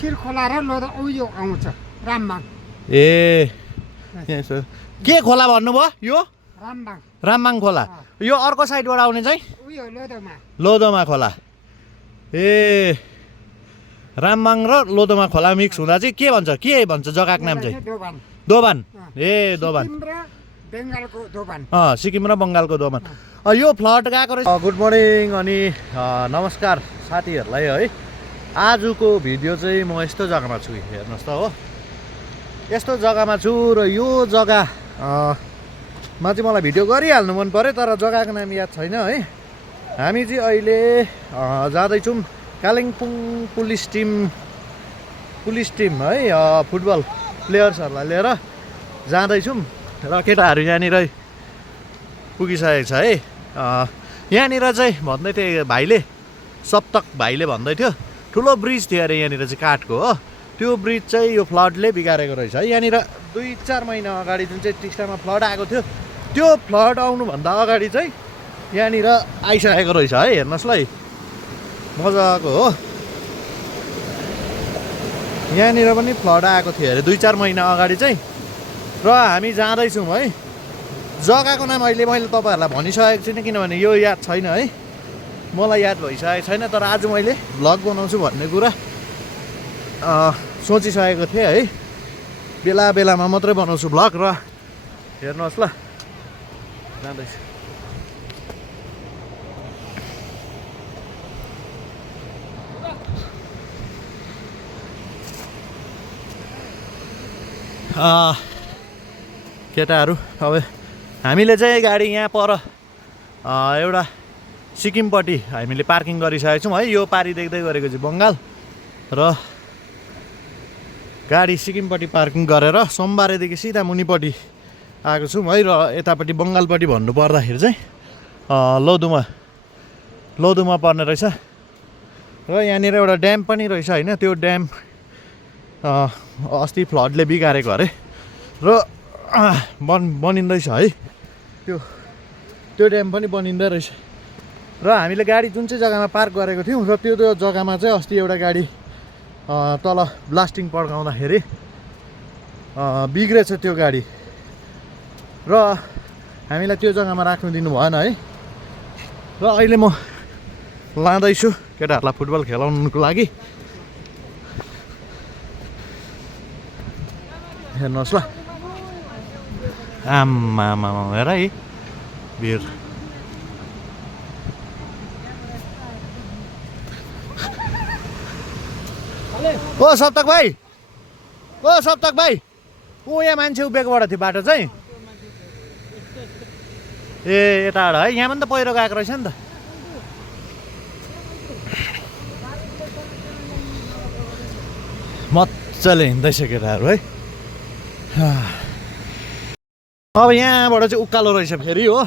शिर खोला र लोधो उयो आउँछ रामबाङ। ए के खोला भन्नुभयो यो? रामबाङ। रामबाङ खोला। यो अर्को साइडबाट आउने चाहिँ उयो लोधोमा। लोधोमा खोला। ए रामबाङ र लोधोमा खोला मिक्स हुँदा चाहिँ के भन्छ जग्गाको नाम चाहिँ? दोभान। दोभान। ए दोभान। सिक्किम र बङ्गालको दोभान। सिक्किम र बङ्गालको दोभान। यो फ्लड गएको रहेछ। गुड मर्निङ अनि नमस्कार साथीहरूलाई है। आजको भिडियो चाहिँ म यस्तो जग्गामा छु, हेर्नुहोस् त हो, यस्तो जग्गामा छु र यो जग्गा मा चाहिँ मलाई भिडियो गरिहाल्नु मन पर्यो, तर जग्गाको नाम याद छैन है। हामी चाहिँ अहिले जाँदैछौँ कालिम्पोङ पुलिस टिम है, फुटबल प्लेयर्सहरूलाई लिएर जाँदैछौँ र केटाहरू यहाँनिर पुगिसकेको छ है। यहाँनिर चाहिँ भन्दै थियो भाइले, सप्तक भाइले भन्दै थियो ठुलो ब्रिज थियो अरे यहाँनिर चाहिँ काठको हो, त्यो ब्रिज चाहिँ यो फ्लडले बिगारेको रहेछ है। यहाँनिर 2-4 महिना अगाडि जुन चाहिँ टिस्टामा फ्लड आएको थियो, त्यो फ्लड आउनुभन्दा अगाडि चाहिँ यहाँनिर आइसकेको रहेछ है। हेर्नुहोस् ल, मजाको हो। यहाँनिर पनि फ्लड आएको थियो अरे 2-4 महिना अगाडि चाहिँ, र हामी जाँदैछौँ है। जग्गाको नाम अहिले मैले तपाईँहरूलाई भनिसकेको छुइनँ, किनभने यो याद छैन है, मलाई याद भइसकेको छैन। तर आज मैले भ्लग बनाउँछु भन्ने कुरा सोचिसकेको थिएँ है। बेला बेलामा मात्रै बनाउँछु भ्लग। र हेर्नुहोस् ल, जाँदैछु। केटाहरू अब हामीले चाहिँ गाडी यहाँ पर एउटा सिक्किमपट्टि हामीले पार्किङ गरिसकेको छौँ है। यो पारी देख्दै गरेको चाहिँ बङ्गाल, र गाडी सिक्किमपट्टि पार्किङ गरेर सोमबारेदेखि सिधा मुनिपट्टि आएको छौँ है। र यतापट्टि बङ्गालपट्टि भन्नु पर्दाखेरि चाहिँ लोधुमा पर्ने रहेछ। र यहाँनिर एउटा ड्याम पनि रहेछ होइन, त्यो ड्याम अस्ति फ्लडले बिगारेको अरे, र बनिँदैछ है। त्यो ड्याम पनि बनिँदै रहेछ। र हामीले गाडी जुन चाहिँ जग्गामा पार्क गरेको थियौँ, र त्यो जग्गामा चाहिँ अस्ति एउटा गाडी तल ब्लास्टिङ पड्काउँदाखेरि बिग्रेछ त्यो गाडी, र हामीलाई त्यो जग्गामा राख्नु दिनु भएन है। र अहिले म लाँदैछु केटाहरूलाई फुटबल खेलाउनुको लागि। हेर्नुहोस् ल, आम्मामा हेर है भिड। ओ सप्तक भाइ, यहाँ मान्छे उभिएकोबाट थियो बाटो चाहिँ। ए यताबाट है, यहाँ पनि त पहिरो गएको रहेछ नि त। मजाले हिँड्दैछ केटाहरू है। अब यहाँबाट चाहिँ उकालो रहेछ फेरि हो।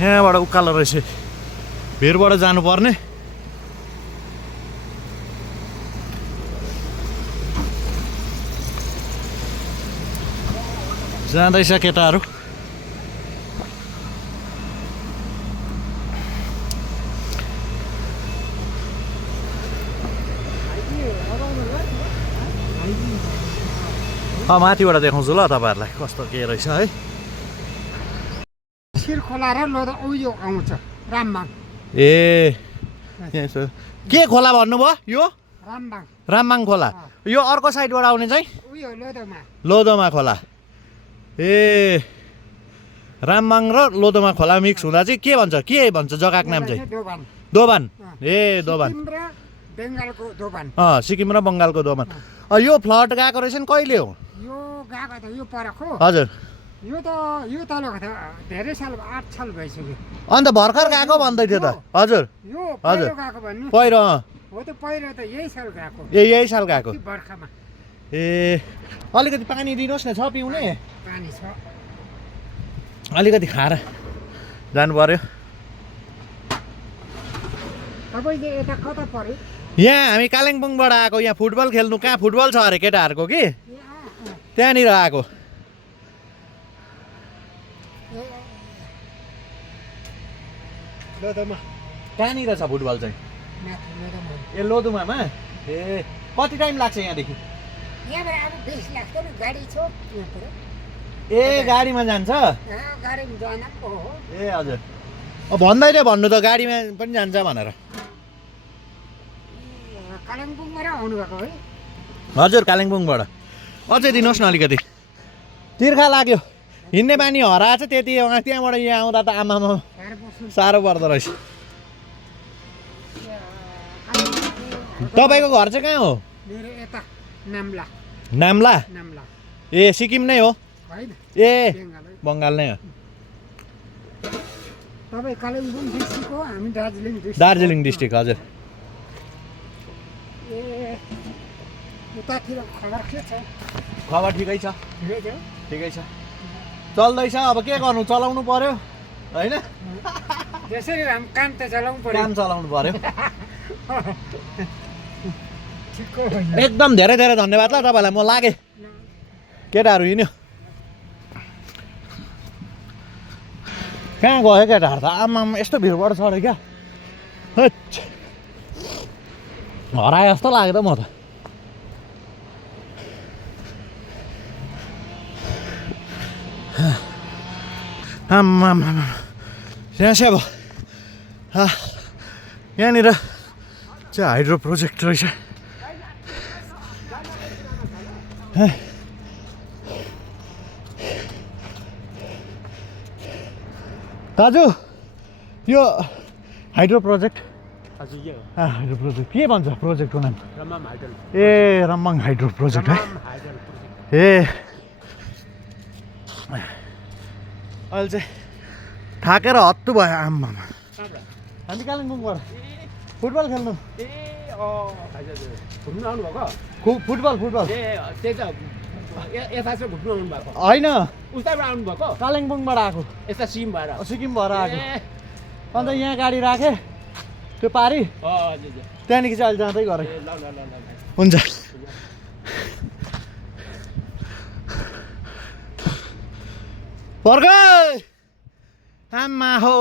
यहाँबाट उकालो रहेछ, भिरबाट जानुपर्ने। जाँदैछ केटाहरू। माथिबाट देखाउँछु ल तपाईँहरूलाई कस्तो के रहेछ है। शिर खोला र लोधो उयो आउँछ रामबाङ। ए के खोला भन्नुभयो यो? रामबाङ। रामबाङ खोला। यो अर्को साइडबाट आउने चाहिँ उयो लोधोमा। लोधोमा खोला। ए रामबाङ र लोधोमा खोला मिक्स हुँदा चाहिँ के भन्छ जग्गाको नाम चाहिँ? दोभान। दोभान। ए दोभान। सिक्किम र बङ्गालको दोभान। सिक्किम र बङ्गालको दोभान। यो फ्लड गएको रहेछ नि, कहिले हो यो गएको? त यो परको। हजुर। यो तलको त धेरै साल, 8 साल भइसक्यो। अन्त भर्खर गएको भन्दै थियो त। हजुर यो पहिरो गएको भन्नु। पहिरो हो त, पहिरो त यही साल गएको। यही साल गएको बर्खामा। ए अलिकति पानी दिनुहोस् न, छ पिउने? पानी छ, अलिकति खाएर जानु पर्यो। तपाईँले यता कता पर्यो? यहाँ हामी कालिम्पोङबाट आएको, यहाँ फुटबल खेल्नु। कहाँ फुटबल छ अरे केटाहरूको कि, त्यहाँनिर आएको। लोधोमा कहाँनिर छ फुटबल चाहिँ माथि लोधोमा ए लोधुमामा ए कति टाइम लाग्छ यहाँदेखि यहाँबाट अब 20 लाग्छ नि गाडी छ यहाँबाट ए गाडीमा जान्छ गाडीमा जान पो हो ए हजुर भन्दै थियो भन्नु त गाडीमा पनि जान्छ भनेर कालिम्पोङबाट आउनुभएको है हजुर कालिम्पोङबाट अझै दिनुहोस् न अलिकति तिर्खा लाग्यो हिँड्ने बानी हराएछ त्यति त्यहाँबाट यहाँ आउँदा त आमामा साह्रो पर्दो रहेछ तपाईँको घर चाहिँ कहाँ हो मेरो यता नाम्ला नाम्ला नाम्ला ए सिक्किम नै हो होइन ए बङ्गाल बङ्गाल नै हो तपाईँ कालिम्पोङ डिस्ट्रिक्ट हो हामी दार्जिलिङ डिस्ट्रिक्ट दार्जिलिङ डिस्ट्रिक्ट हजुर ए उतातिर खबर के छ खबर ठिकै छ ठिकै छ ठिकै छ चल्दैछ अब के गर्नु चलाउनु पर्यो होइन त्यसरी काम काम त चलाउनु पर्यो काम चलाउनु पर्यो ठिकको होइन एकदम धेरै धेरै धन्यवाद ल तपाईँलाई म लागेँ केटाहरू हिँड्यो कहाँ गयो केटाहरू त आमामा यस्तो भिडबाट चढ्यो क्या हराए जस्तो लाग्यो त म त आमामा यहाँ चाहिँ अब यहाँनिर चाहिँ हाइड्रो प्रोजेक्ट रहेछ दाजु यो हाइड्रो प्रोजेक्ट हजुर यो हाइड्रो प्रोजेक्ट के भन्छ प्रोजेक्टको नाम रमाम हाइडल ए रम्बाङ हाइड्रो प्रोजेक्ट है हाइडल प्रोजेक्ट ए अहिले चाहिँ थाकेर हत्तु भयो आम्मामा हामी कालिम्पोङबाट फुटबल खेल्नु ए हजुर घुम्नु आउनुभएको फुटबल फुटबल ए त्यही त यता चाहिँ घुम्नु आउनुभएको होइन उताबाट आउनुभएको कालिम्पोङबाट आएको यता सिम भएर सिक्किम भएर आएको ए अन्त यहाँ गाडी राखेँ त्यो पारी हजुर त्यहाँदेखि चाहिँ अहिले जाँदै गरेँ ए ल ल ल ल हुन्छ पर्ख आमा हो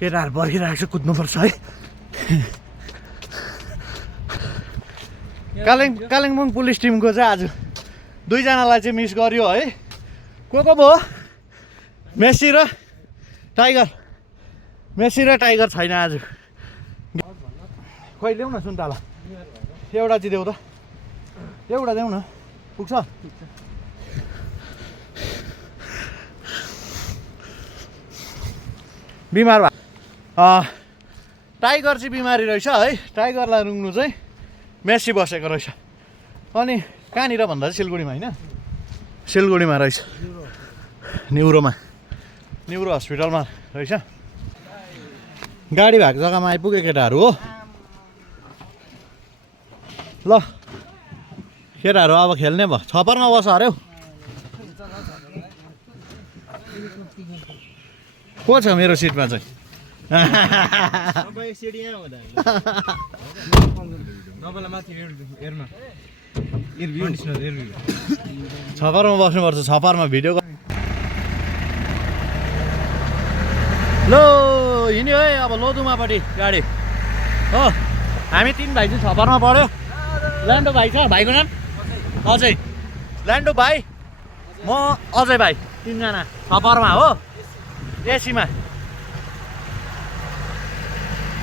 केटाहरू पर्खिरहेको छ कुद्नुपर्छ है कालिम्पोङ पुलिस टिमको चाहिँ आज दुईजनालाई चाहिँ मिस गर्यो है को भयो मेसी र टाइगर छैन आज खोइ ल्याउ न सुन्तला एउटा चाहिँ देऊ त एउटा देऊ न पुग्छ बिमार भयो टाइगर चाहिँ बिमारी रहेछ है टाइगरलाई रुङ्नु चाहिँ मेसी बसेको रहेछ अनि कहाँनिर भन्दा चाहिँ सिलगढीमा होइन सिलगढीमा रहेछ न्युरो हस्पिटलमा रहेछ गाडी भएको जग्गामा आइपुगे केटाहरू हो ल केटाहरू अब खेल्ने भयो छप्परमा बस अरे हौ को छ मेरो सिटमा चाहिँ छप्परमा बस्नुपर्छ छप्परमा भिडियो लो हिँड्यो है अब लोधुमापट्टि गाडी हो हामी तिन भाइ चाहिँ छप्परमा पढ्यो ल्यान्डो भाइ छ भाइको नाम अजय ल्यान्डो भाइ म अजय भाइ तिनजना छप्परमा हो एसीमा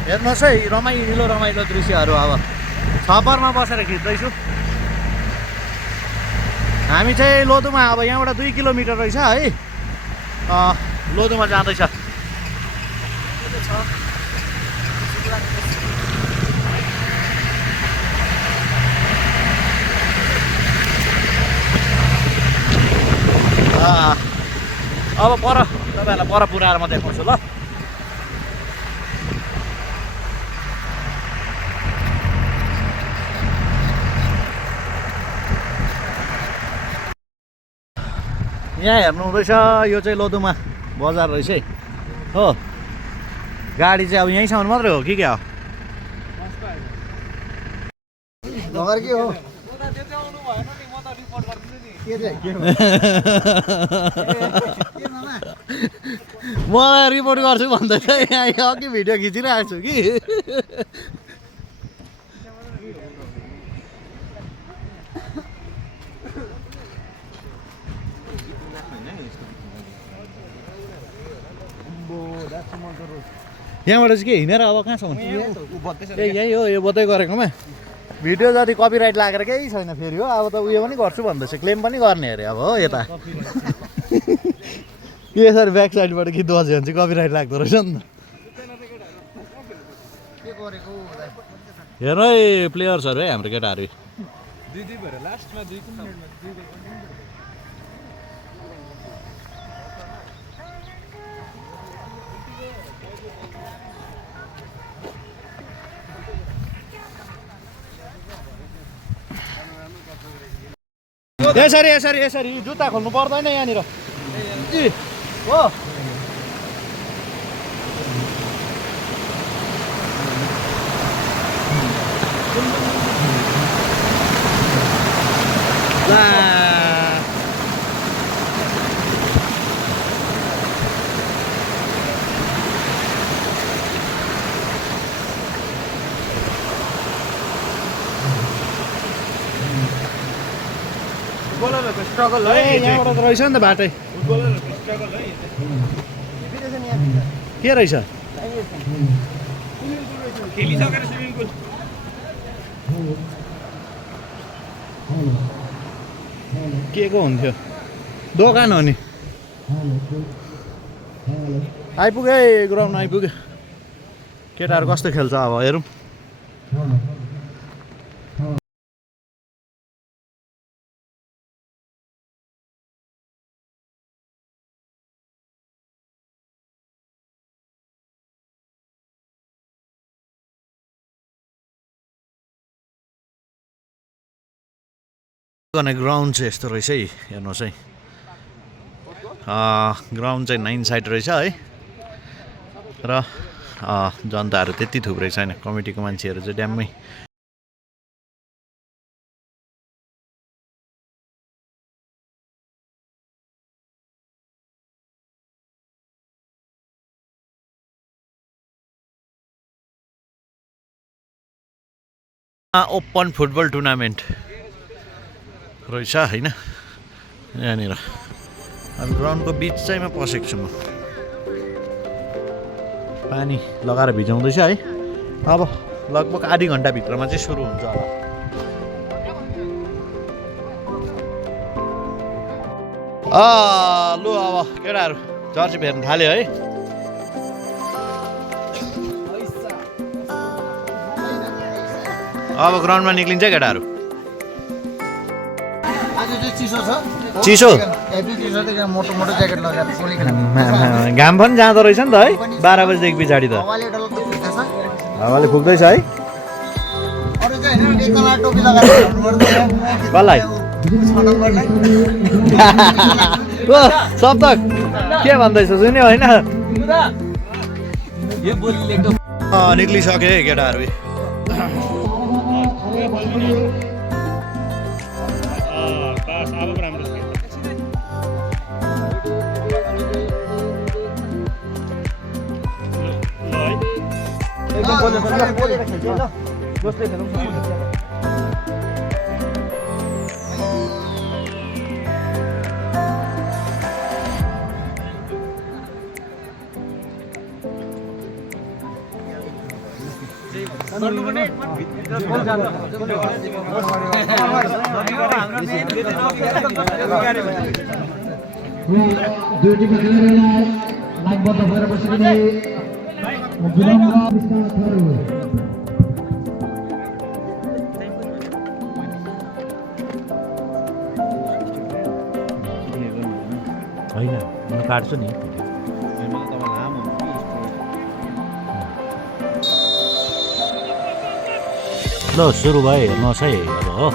हेर्नुहोस् है रमाइलो दृश्यहरू अब छप्परमा बसेर खिच्दैछु हामी चाहिँ लोधुमा अब यहाँबाट 2 किलोमिटर रहेछ है लोधुमा जाँदैछ अब पर तपाईँहरूलाई पर पुऱ्याएर म देखाउँछु ल यहाँ हेर्नु हुँदैछ यो चाहिँ लोधुमा बजार रहेछ है हो गाडी चाहिँ अब यहीँसम्म मात्रै हो कि क्या हो घर के हो मलाई रिपोर्ट गर्छु भन्दै चाहिँ यहाँ अघि भिडियो खिचिरहेको छु कि यहाँबाट चाहिँ के हिँडेर अब कहाँसम्म ए यही हो यो बत्तै गरेकोमा भिडियो जति कपिराइट लागेर केही छैन फेरि हो अब त उयो पनि गर्छु भन्दैछ क्लेम पनि गर्ने अरे अब हो यता यसरी ब्याक साइडबाट गीत बज्यो भने चाहिँ कपिराइट लाग्दो रहेछ नि त हेर है प्लेयर्सहरू है हाम्रो केटाहरू यसरी यसरी यसरी जुत्ता खोल्नु पर्दैन यहाँनिर हो स्ट्रगल यहाँबाट रहेछ नि त बाटै के रहेछ खेलिसकेर स्विमिङ पुल के को हुन्थ्यो दोकान हो नि आइपुग्यो ग्राउन्ड आइपुग्यो केटाहरू कस्तो खेल्छ अब हेरौँ ग्राउन्ड चाहिँ यस्तो रहेछ है हेर्नुहोस् है ग्राउन्ड चाहिँ 9 साइड रहेछ है र जनताहरू त्यति थुप्रै छैन कमिटीको मान्छेहरू चाहिँ ड्याममै ओपन फुटबल टुर्नामेन्ट रहेछ होइन यहाँनिर अब ग्राउन्डको बिच चाहिँ म पसेको छु म पानी लगाएर भिजाउँदैछ है अब लगभग आधी घन्टाभित्रमा चाहिँ सुरु हुन्छ होला लु अब केटाहरू जर्सी फेर्न थाल्यो है अब ग्राउन्डमा निक्लिन्छ केटाहरू चिसो मोटो मोटो ज्याकेट लगाएर घाम पनि जाँदो रहेछ नि त है 12 बजीदेखि पछाडि त हावाले फुक्दैछ है कसलाई सप्तक के भन्दैछ सुन्यो होइन निक्लिसके केटाहरू होइन म काट्छु नि ल सुरु भयो हेर्नुहोस् है अब हो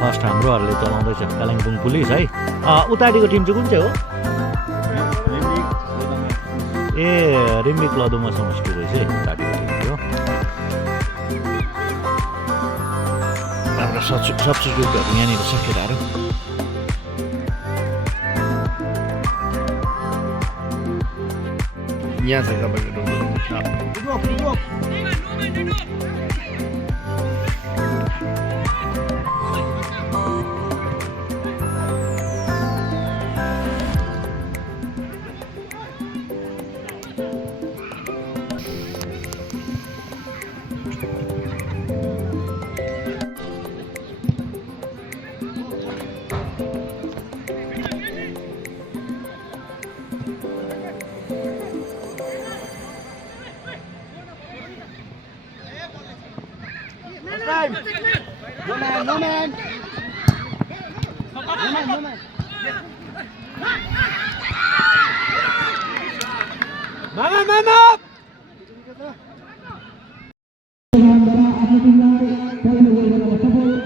फर्स्ट हाम्रोहरूले चलाउँदैछ कालिम्पोङ पुलिस है उताडिको टिम चाहिँ कुन चाहिँ हो ए रिम्बिक लदुमा समष्टि रहेछ है उताडिको टिम थियो हाम्रो सब्स्टिट्युटहरू यहाँनिर छ केटाहरू यहाँ छ तपाईँको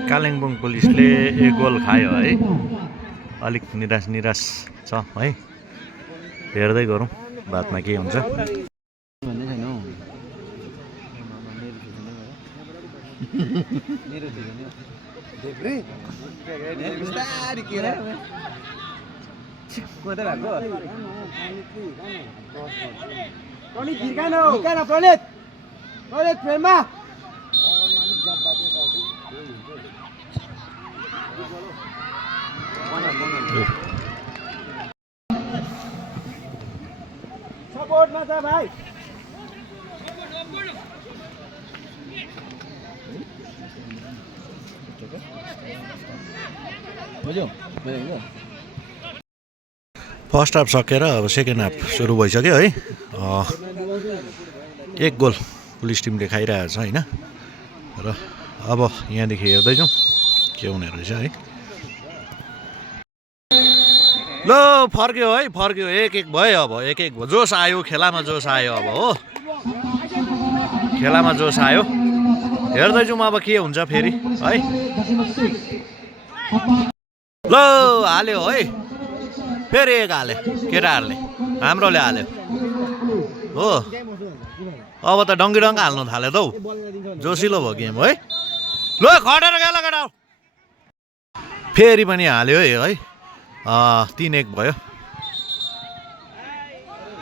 कालिम्पोङ पुलिसले एक गोल खायो है अलिक निराश छ है हेर्दै गरौँ बादमा के हुन्छ सपोर्टमा छ भाइ फर्स्ट हाफ सकेर अब सेकेन्ड हाफ सुरु भइसक्यो है एक गोल पुलिस टिमले खाइरहेको छ होइन र अब यहाँदेखि हेर्दैछौँ के हुने रहेछ है ल फर्क्यो है फर्क्यो एक भयो अब एक भयो जोस आयो खेलामा जोस आयो अब हो खेलामा जोस आयो हेर्दैछौँ अब के हुन्छ फेरि है ल हाल्यो है फेरि एक हाल्यो केटाहरूले हाम्रोले हाल्यो हो अब त डङ्गी हाल्नु थाल्यो त हौ जोसिलो भयो गेम है ल खटेर गेला केटा फेरि पनि हाल्यो है 3-1 भयो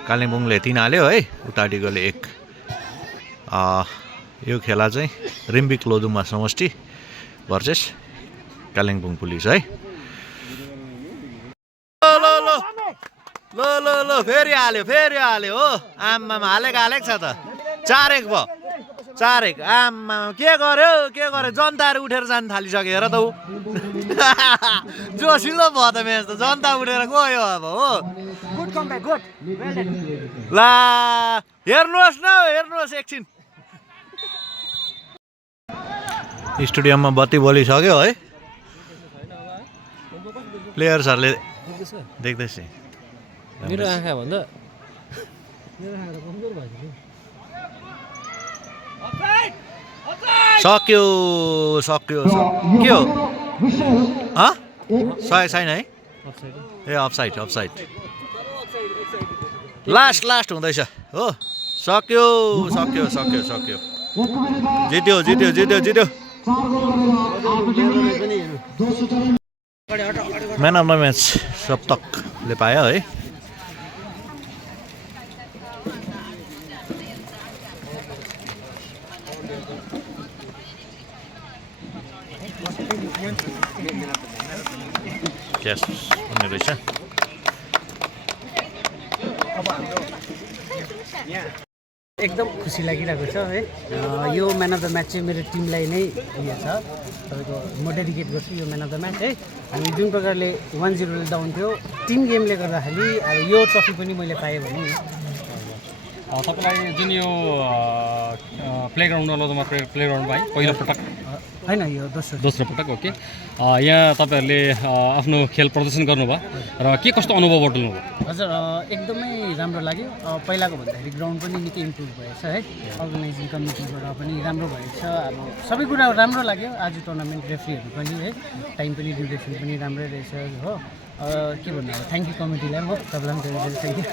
कालिम्पोङले 3 हाल्यो है उताटिकोले 1 यो खेला चाहिँ रिम्बिक लोधुमा समष्टि भर्सेस कालिम्पोङ पुलिस है ल फेरि हाल्यो हो आम्मामा हालेको छ त 4-1 भयो 4-1 आम्मा के गर्यो जनताहरू उठेर जान थालिसक्यो हेर त ऊ जोसिलो भयो त म्याच त जनता उठेर गयो अब हो ला हेर्नुहोस् न हेर्नुहोस् एकछिन स्टेडियममा बत्ती बलिसक्यो है प्लेयर्सहरूले देख्दैछ मेरो आँखा भन्दा सक्यो के हो छैन है ए अफसाइड लास्ट हुँदैछ हो सक्यो जित्यो म्यान अफ द म्याच सप्तकले पायो है यस हुने रहेछ एकदम खुसी लागिरहेको छ है यो म्यान अफ द म्याच चाहिँ मेरो टिमलाई नै उयो छ तपाईँको म डेडिकेट गर्छु यो म्यान अफ द म्याच है हामी जुन प्रकारले 1-0 डाउन थियो टिम गेमले गर्दाखेरि अब यो ट्रफी पनि मैले पाएँ भने तपाईँलाई जुन यो प्लेग्राउन्डमा लोधुमा प्लेग्राउन्डमा है पहिलो पटक होइन यो दोस्रो पटक ओके यहाँ तपाईँहरूले आफ्नो खेल प्रदर्शन गर्नुभयो र के कस्तो अनुभव बटुल्नुभयो हजुर एकदमै राम्रो लाग्यो पहिलाको भन्दाखेरि ग्राउन्ड पनि निकै इम्प्रुभ भएछ है अर्गनाइजिङ कमिटीबाट पनि राम्रो भएछ अब सबै कुरा राम्रो लाग्यो आज टुर्नामेन्ट रेफ्रीहरू पनि है टाइम पनि ड्युरेसन पनि राम्रै रहेछ हो के भन्नु अब थ्याङ्क यू कमिटीलाई हो तपाईँलाई पनि थ्याङ्क यू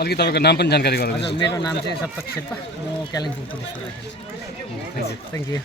अलिकति तपाईँको नाम पनि जानकारी गराउनु हजुर मेरो नाम चाहिँ सप्तक शेर्पा म कालिम्पोङ पुलिसबाट खेल्छु थ्याङ्क यू